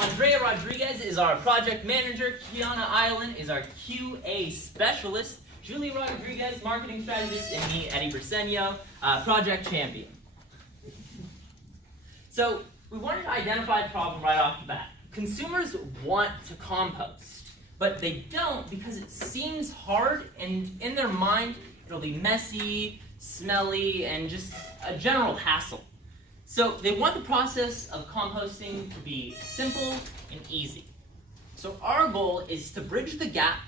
Andrea Rodriguez is our project manager. Kiana Island is our QA specialist. Julie Rodriguez, marketing strategist, and me, Eddie Briseño, project champion. So we wanted to identify the problem right off the bat. Consumers want to compost, but they don't because it seems hard, and in their mind, it'll be messy, smelly, and just a general hassle. So they want the process of composting to be simple and easy. So our goal is to bridge the gap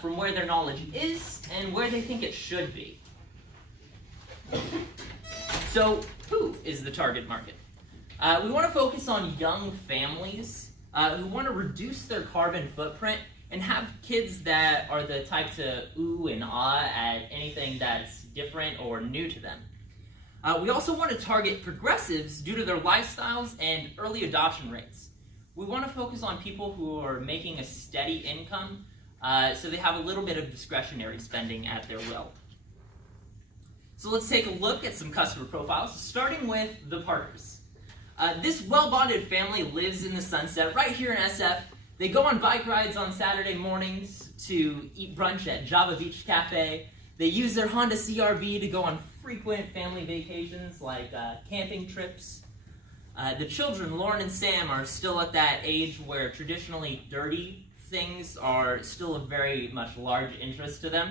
from where their knowledge is and where they think it should be. So who is the target market? We want to focus on young families who want to reduce their carbon footprint and have kids that are the type to ooh and ah at anything that's different or new to them. We also want to target progressives due to their lifestyles and early adoption rates. We want to focus on people who are making a steady income so they have a little bit of discretionary spending at their will. So let's take a look at some customer profiles, starting with the Parkers. This well-bonded family lives in the Sunset right here in SF. They go on bike rides on Saturday mornings to eat brunch at Java Beach Cafe. They use their Honda CR-V to go on frequent family vacations like camping trips. The children, Lauren and Sam, are still at that age where traditionally dirty things are still a very much large interest to them,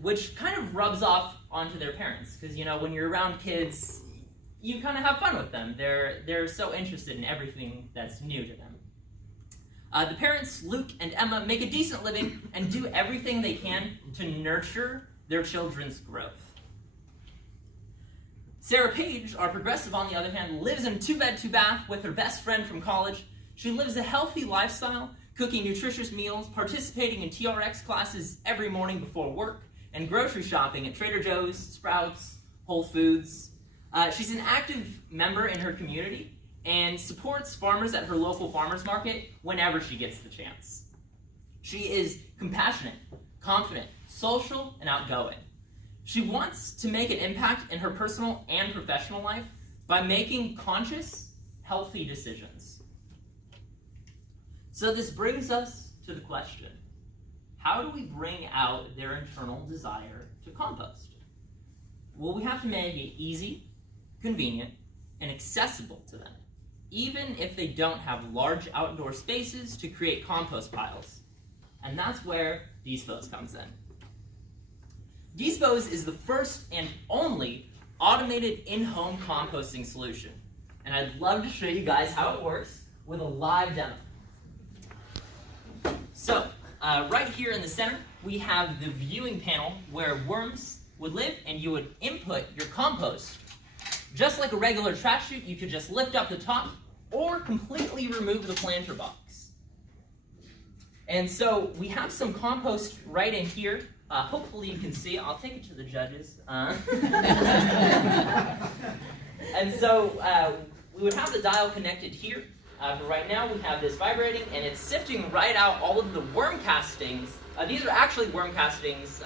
which kind of rubs off onto their parents because, you know, when you're around kids, you kind of have fun with them. They're so interested in everything that's new to them. The parents, Luke and Emma, make a decent living and do everything they can to nurture their children's growth. Sarah Page, our progressive, on the other hand, lives in a 2-bed, 2-bath with her best friend from college. She lives a healthy lifestyle, cooking nutritious meals, participating in TRX classes every morning before work, and grocery shopping at Trader Joe's, Sprouts, Whole Foods. She's an active member in her community and supports farmers at her local farmers market whenever she gets the chance. She is compassionate, confident, social, and outgoing. She wants to make an impact in her personal and professional life by making conscious, healthy decisions. So this brings us to the question, how do we bring out their internal desire to compost? Well, we have to make it easy, convenient, and accessible to them, even if they don't have large outdoor spaces to create compost piles. And that's where DeSpose comes in. DeSpose is the first and only automated in-home composting solution. And I'd love to show you guys how it works with a live demo. So, right here in the center, we have the viewing panel where worms would live, and you would input your compost. Just like a regular trash chute, you could just lift up the top or completely remove the planter box. And so we have some compost right in here. Hopefully you can see it. I'll take it to the judges. And so we would have the dial connected here. But right now we have this vibrating, and it's sifting right out all of the worm castings. These are actually worm castings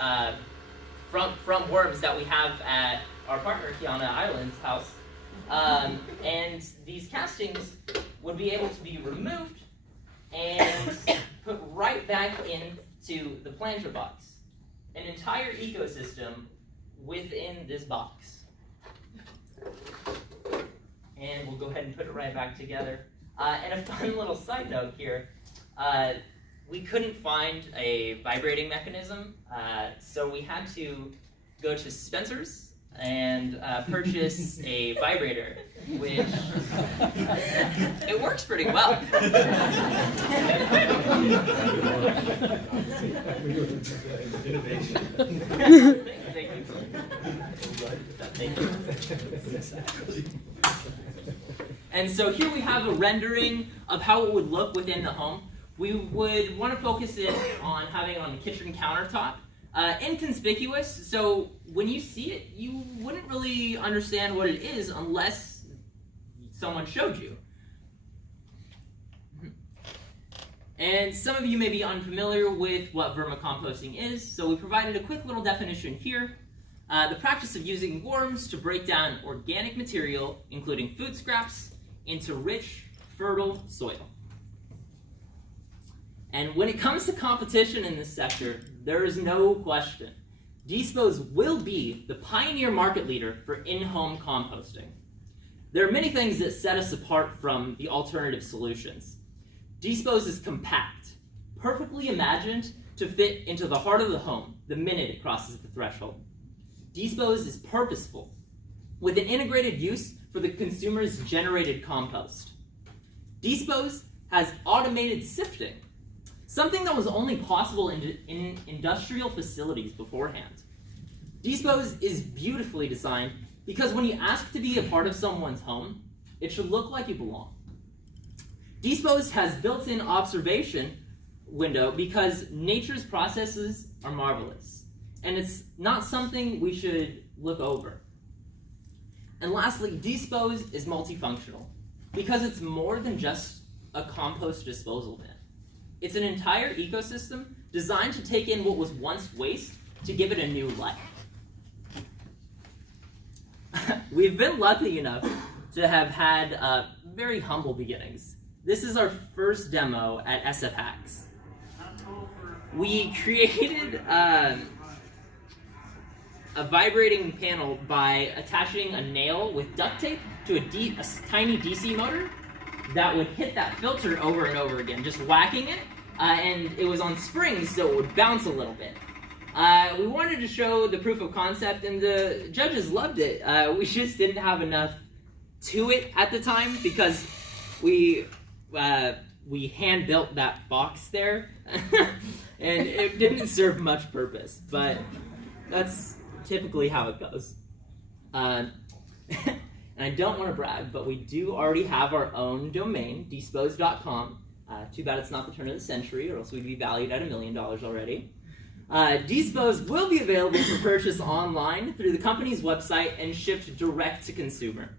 from worms that we have at our partner Kiana Island's house. And these castings would be able to be removed and put right back into the planter box. An entire ecosystem within this box. And we'll go ahead and put it right back together. And a fun little side note here, we couldn't find a vibrating mechanism, so we had to go to Spencer's and purchase a vibrator, which it works pretty well. Innovation. Thank you. And so here we have a rendering of how it would look within the home. We would want to focus in on having it on the kitchen countertop. Inconspicuous, so when you see it, you wouldn't really understand what it is unless someone showed you. And some of you may be unfamiliar with what vermicomposting is, so we provided a quick little definition here. The practice of using worms to break down organic material, including food scraps, into rich, fertile soil. And when it comes to competition in this sector, there is no question. DeSpose will be the pioneer market leader for in-home composting. There are many things that set us apart from the alternative solutions. DeSpose is compact, perfectly imagined to fit into the heart of the home the minute it crosses the threshold. DeSpose is purposeful, with an integrated use for the consumer's generated compost. DeSpose has automated sifting, something that was only possible in industrial facilities beforehand. DeSpose is beautifully designed because when you ask to be a part of someone's home, it should look like you belong. DeSpose has built-in observation window because nature's processes are marvelous, and it's not something we should look over. And lastly, DeSpose is multifunctional because it's more than just a compost disposal bin. It's an entire ecosystem designed to take in what was once waste to give it a new life. We've been lucky enough to have had very humble beginnings. This is our first demo at SF Hacks. We created a vibrating panel by attaching a nail with duct tape to a tiny DC motor that would hit that filter over and over again, just whacking it, and it was on springs, so it would bounce a little bit. We wanted to show the proof of concept, and the judges loved it. We just didn't have enough to it at the time because we hand-built that box there, and it didn't serve much purpose, but that's typically how it goes. And I don't want to brag, but we do already have our own domain, DeSpose.com. Too bad it's not the turn of the century, or else we'd be valued at $1 million already. DeSpose will be available for purchase online through the company's website and shipped direct to consumer.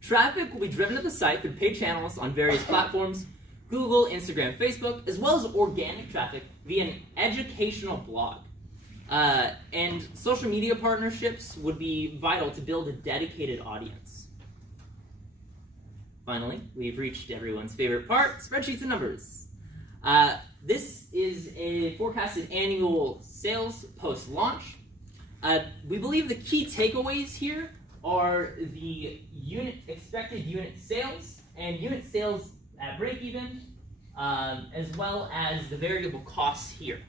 Traffic will be driven to the site through paid channels on various platforms, Google, Instagram, Facebook, as well as organic traffic via an educational blog. And social media partnerships would be vital to build a dedicated audience. Finally, we've reached everyone's favorite part, spreadsheets and numbers. This is a forecasted annual sales post-launch. We believe the key takeaways here are the expected unit sales and unit sales at break-even, as well as the variable costs here.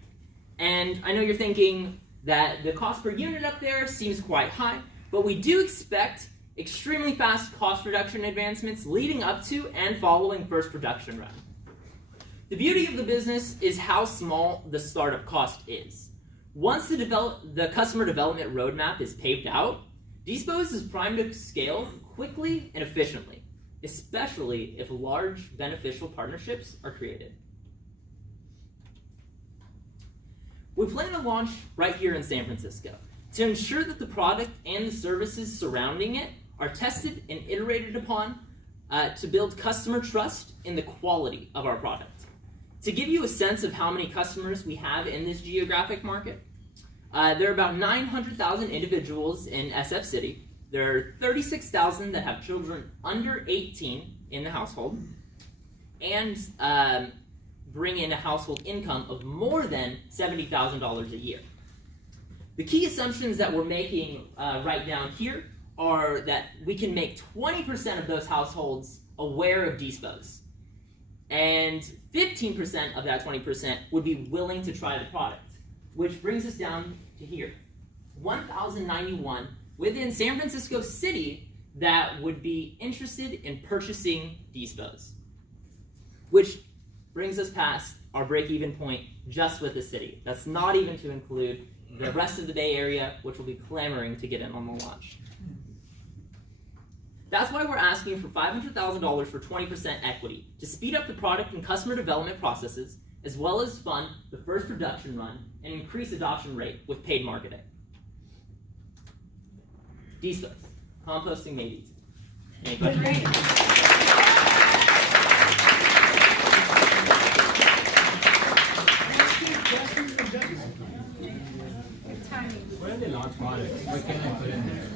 And I know you're thinking that the cost per unit up there seems quite high, but we do expect extremely fast cost reduction advancements leading up to and following first production run. The beauty of the business is how small the startup cost is. Once the customer development roadmap is paved out, DeSpose is primed to scale quickly and efficiently, especially if large beneficial partnerships are created. We plan to launch right here in San Francisco to ensure that the product and the services surrounding it are tested and iterated upon to build customer trust in the quality of our product. To give you a sense of how many customers we have in this geographic market, there are about 900,000 individuals in SF City. There are 36,000 that have children under 18 in the household, and bring in a household income of more than $70,000 a year. The key assumptions that we're making right down here are that we can make 20% of those households aware of DeSpose, and 15% of that 20% would be willing to try the product, which brings us down to here. 1,091 within San Francisco City that would be interested in purchasing DeSpose, which brings us past our break-even point just with the city. That's not even to include the rest of the Bay Area, which will be clamoring to get in on the launch. That's why we're asking for $500,000 for 20% equity to speed up the product and customer development processes, as well as fund the first production run and increase adoption rate with paid marketing. DeSpose, composting made easy. Any questions? What are the launch products? What can I put in there?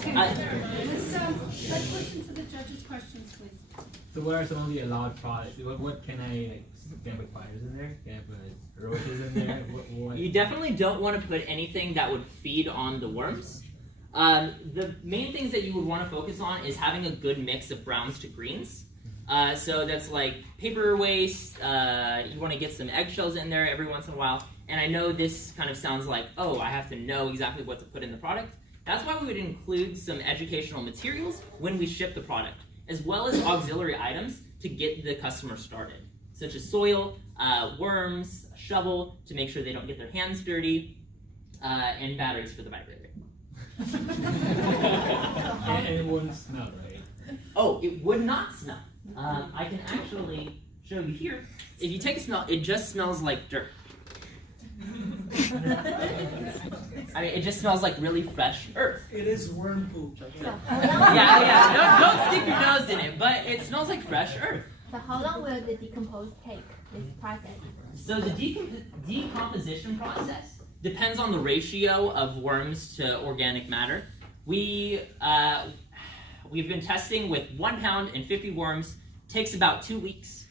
Okay, let's listen to the judges' questions, please. are some of the allowed products? What can I can I put spiders in there? Can I put roaches in there? What? You definitely don't want to put anything that would feed on the worms. The main things that you would want to focus on is having a good mix of browns to greens. So that's like paper waste. You want to get some eggshells in there every once in a while. And I know this kind of sounds like, oh, I have to know exactly what to put in the product. That's why we would include some educational materials when we ship the product, as well as auxiliary items to get the customer started, such as soil, worms, a shovel to make sure they don't get their hands dirty, and batteries for the vibrator. And it wouldn't smell, right? Oh, it would not smell. I can actually show you here. If you take a smell, it just smells like dirt. I mean, it just smells like really fresh earth. It is worm poop. Yeah. Don't stick your nose in it, but it smells like fresh earth. So how long will the decompose take, this process? So the decomposition process depends on the ratio of worms to organic matter. We've been testing with 1 pound and 50 worms. Takes about 2 weeks.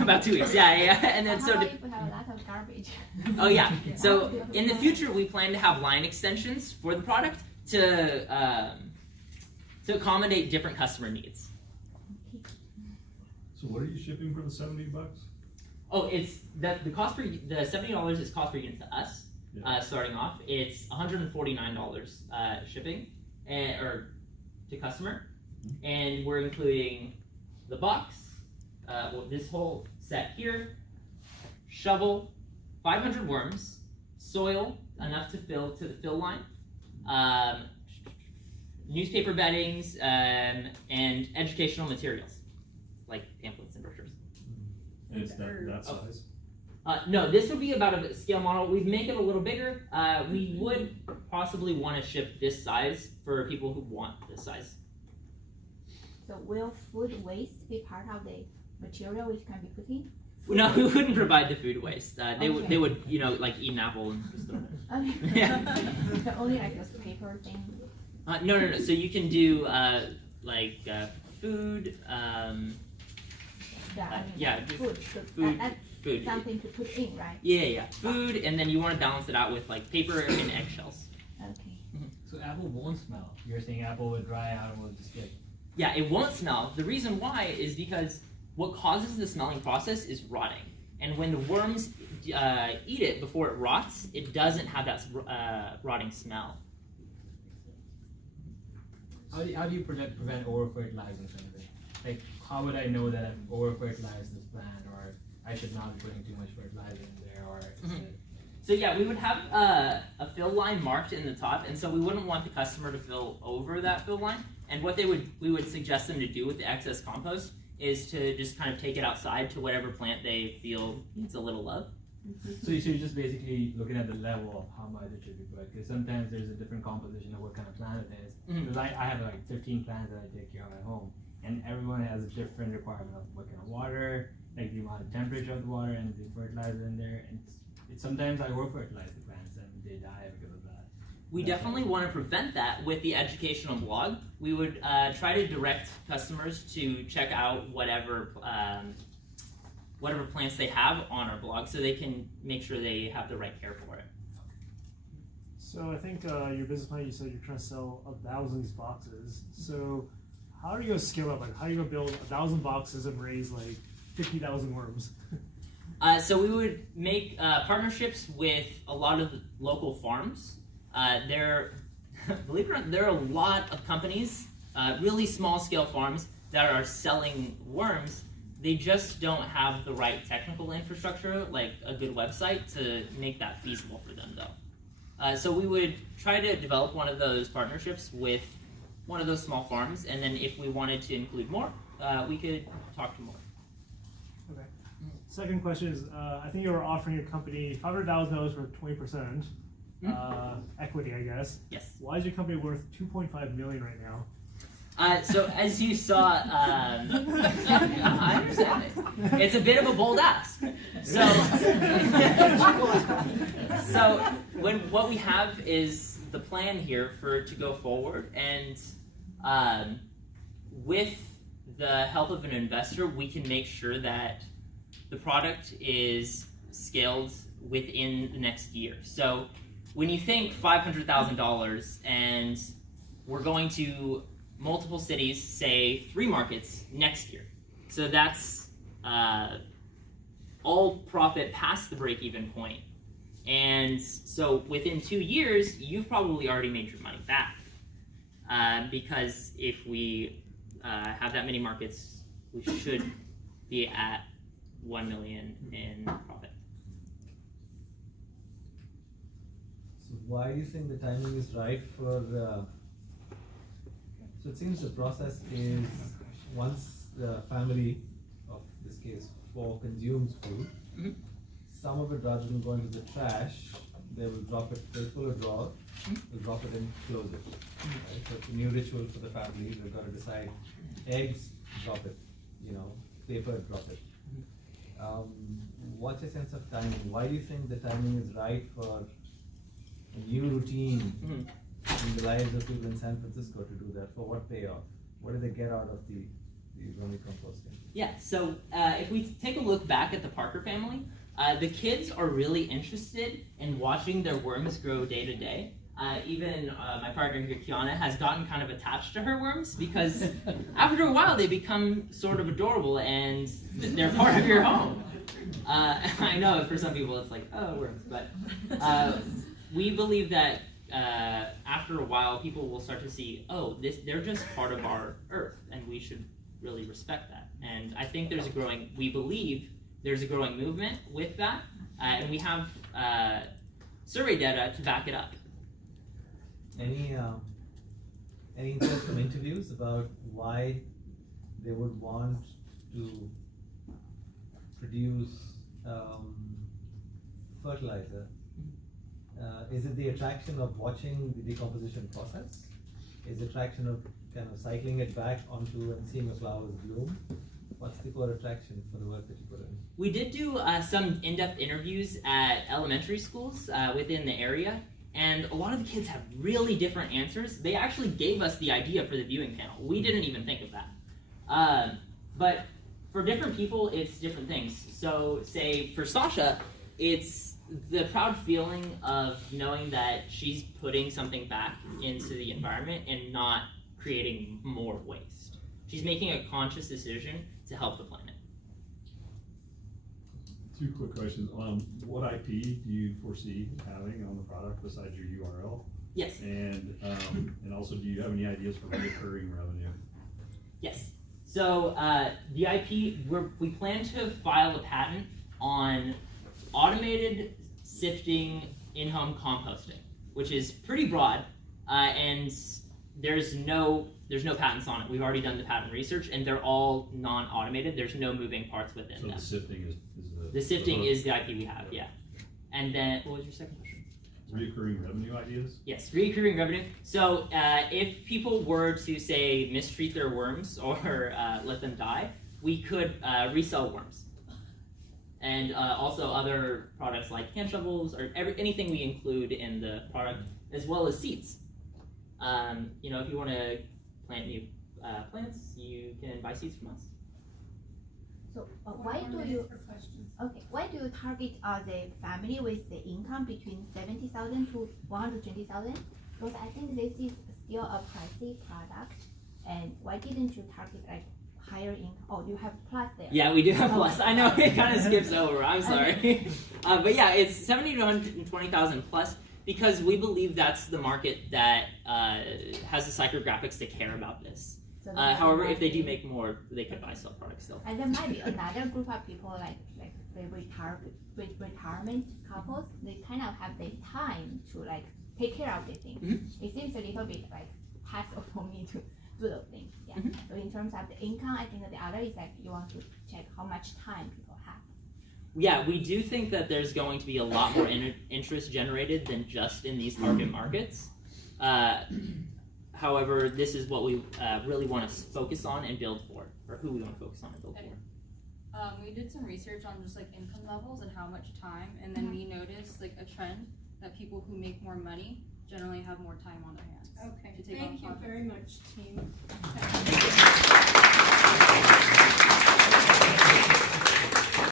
About 2 weeks, yeah. And then How about if we have a lot of garbage? Oh yeah. So in the future, we plan to have line extensions for the product to accommodate different customer needs. So what are you shipping for the $70? Oh, it's the cost per the $70 is cost per unit to us. Starting off, it's $149 shipping or to customer, and we're including the box. This whole set here, shovel, 500 worms, soil, enough to fill to the fill line, newspaper beddings, and educational materials, like pamphlets and brochures. And it's that size? No, this would be about a scale model. We'd make it a little bigger. We would possibly want to ship this size for people who want this size. So will food waste be part of the material which can be put in? No, we wouldn't provide the food waste. They would, Okay. like eat an apple and just throw it. Okay. Yeah. So only like those paper things? No. So you can do food. Food. Food. That's Food. something to put in, right? Yeah. Food, and then you want to balance it out with like paper and eggshells. Okay. So apple won't smell. You're saying apple will dry out and will just get. Yeah, it won't smell. The reason why is because what causes the smelling process is rotting. And when the worms eat it before it rots, it doesn't have that rotting smell. How do you prevent over-fertilizing something? Like, how would I know that I've over-fertilized this plant, or I should not be putting too much fertilizer in there, or So yeah, we would have a fill line marked in the top, and so we wouldn't want the customer to fill over that fill line. And what we would suggest them to do with the excess compost is to just kind of take it outside to whatever plant they feel needs a little love. So you're just basically looking at the level of how much it should be put, because sometimes there's a different composition of what kind of plant it is. Because I have like 15 plants that I take care of at home, and everyone has a different requirement of what kind of water, like the amount of temperature of the water, and the fertilizer in there. And sometimes I over-fertilize the plants and they die because of that. We definitely want to prevent that with the educational blog. We would try to direct customers to check out whatever plants they have on our blog, so they can make sure they have the right care for it. So I think your business plan, you said you're trying to sell 1,000 of these boxes. So how do you go scale up? Like, how do you go build 1,000 boxes and raise like 50,000 worms? So we would make partnerships with a lot of the local farms. Believe it or not, there are a lot of companies, really small scale farms that are selling worms. They just don't have the right technical infrastructure, like a good website, to make that feasible for them though. So we would try to develop one of those partnerships with one of those small farms, and then if we wanted to include more, we could talk to more. Okay. Second question is, I think you were offering your company $500,000 for 20% equity, I guess. Yes. Why is your company worth $2.5 million right now? So as you saw, I understand it. It's a bit of a bold ask. So what we have is the plan here to go forward, and with the help of an investor, we can make sure that the product is scaled within the next year. So when you think $500,000 and we're going to multiple cities, say 3 markets next year. So that's all profit past the break-even point. And so within 2 years, you've probably already made your money back. Because if we have that many markets, we should be at 1 million in profit. So why do you think the timing is right for so it seems the process is once the family, of this case 4, consumes food, Mhm. some of it rather than going to the trash, they will drop it, they'll pull a drawer, they'll drop it and close it. Right? So it's a new ritual for the family, they've got to decide, eggs, drop it, paper, drop it. What's your sense of timing? Why do you think the timing is right for a new routine in the lives of people in San Francisco to do that? For what payoff? What do they get out of the vermicomposting? Yeah, so if we take a look back at the Parker family, the kids are really interested in watching their worms grow day to day. Even my partner here, Kiana, has gotten kind of attached to her worms because after a while they become sort of adorable and they're part of your home. I know for some people it's like, oh, worms, but we believe that after a while people will start to see, oh, they're just part of our earth and we should really respect that. And I think we believe there's a growing movement with that, and we have survey data to back it up. Any insights from interviews about why they would want to produce fertilizer? Is it the attraction of watching the decomposition process? Is the attraction of kind of cycling it back onto and seeing the flowers bloom? What's the core attraction for the work that you put in? We did do some in-depth interviews at elementary schools within the area, and a lot of the kids have really different answers. They actually gave us the idea for the viewing panel. We didn't even think of that. But for different people, it's different things. So say for Sasha, it's the proud feeling of knowing that she's putting something back into the environment and not creating more waste. She's making a conscious decision to help the planet. 2 quick questions. What IP do you foresee having on the product besides your URL? Yes. And also, do you have any ideas for recurring revenue? Yes. So the IP, we plan to file a patent on automated sifting in-home composting, which is pretty broad, and there's no patents on it. We've already done the patent research, and they're all non-automated. There's no moving parts within them. So the sifting is the sifting is the IP we have, yeah. And then, what was your second question? recurring revenue ideas? Yes, recurring revenue. So if people were to, say, mistreat their worms or let them die, we could resell worms. And also other products like hand shovels or anything we include in the product, as well as seeds. If you want to plant new plants, you can buy seeds from us. So why do you target the family with the income between 70,000 to 120,000? Because I think this is still a pricey product. And why didn't you target like higher income? Oh, you have plus there. Yeah, we do have plus. I know it kind of skips over. I'm sorry. But yeah, it's 70 to 120,000 plus because we believe that's the market that has the psychographics to care about this. So However, if they do make more, they could buy sell products still. And there might be another group of people like the retirement couples. They kind of have the time to like take care of the things. Mm-hmm. It seems a little bit like hassle for me to do those things. Yeah. Mm-hmm. So in terms of the income, I think that the other is like you want to check how much time people have. Yeah, we do think that there's going to be a lot more interest generated than just in these target markets. However, this is what we really want to focus on and build for, or who we want to focus on and build for. We did some research on just like income levels and how much time, and then we noticed like a trend that people who make more money generally have more time on their hands. Okay, to take thank on you projects. very much, team. Thank you.